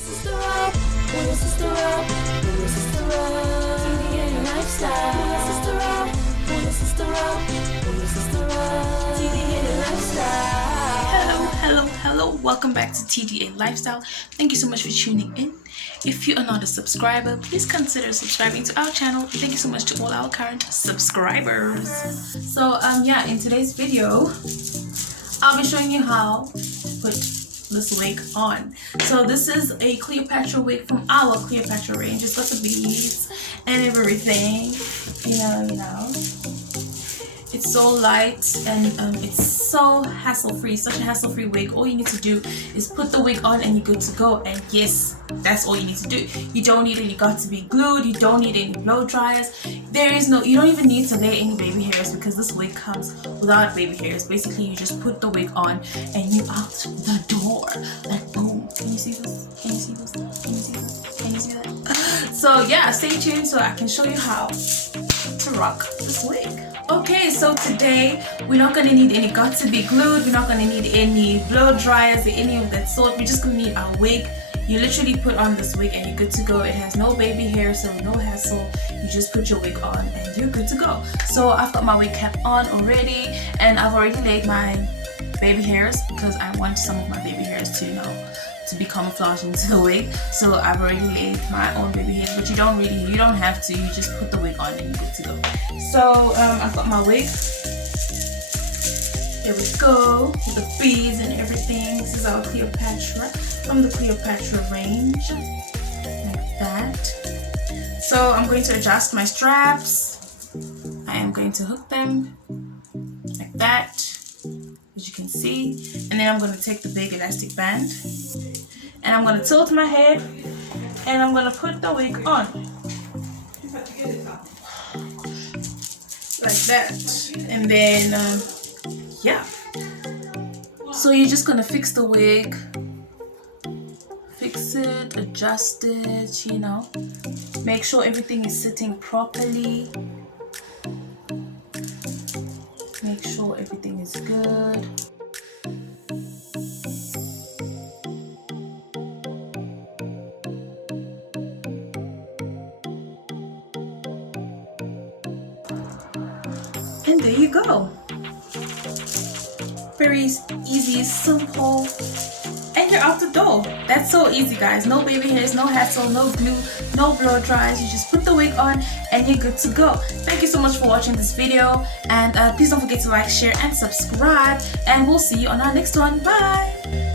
sister up, pull your sister up, pull your sister up. TDA lifestyle. Pull your sister up, pull your sister up, pull your sister up. TDA lifestyle. Hello. Welcome back to TDA Lifestyle. Thank you so much for tuning in. If you are not a subscriber, please consider subscribing to our channel. Thank you so much to all our current subscribers. So in today's video, I'll be showing you how to put this wig on. So this is a Cleopatra wig from our Cleopatra range. It's got the beads and everything. You know. It's so light and it's so hassle-free, such a hassle-free wig. All you need to do is put the wig on and you're good to go. And yes, that's all you need to do. You don't need any got to be glued. You don't need any blow dryers. You don't even need to lay any baby hairs because this wig comes without baby hairs. Basically, you just put the wig on and you out the door. Like boom. Can you see this? Can you see this? Can you see this? Can you see that? So yeah, stay tuned so I can show you how to rock this wig. Okay, so today we're not gonna need any got to be glued, we're not gonna need any blow dryers or any of that sort. We're just gonna need our wig. You literally put on this wig and you're good to go. It has no baby hair, so no hassle. You just put your wig on and you're good to go. So I've got my wig cap on already and I've already laid my baby hairs because I want some of my baby hairs to be camouflaged into the wig. So I've already laid my own baby hairs, but you don't have to. You just put the wig on and you're good to go. So I've got my wig. There we go, with the beads and everything. This is our Cleopatra from the Cleopatra range, like that. So I'm going to adjust my straps. I am going to hook them like that, as you can see. And then I'm going to take the big elastic band and I'm going to tilt my head and I'm going to put the wig on. Like that. And then, so you're just going to fix the wig. Fix it, adjust it, Make sure everything is sitting properly. Make sure everything is good. And there you go. Very easy, simple, and you're out the door. That's so easy, guys. No baby hairs, no hassle, no glue, no blow dries. You just put the wig on and you're good to go. Thank you so much for watching this video, and please don't forget to like, share, and subscribe, and we'll see you on our next one. Bye.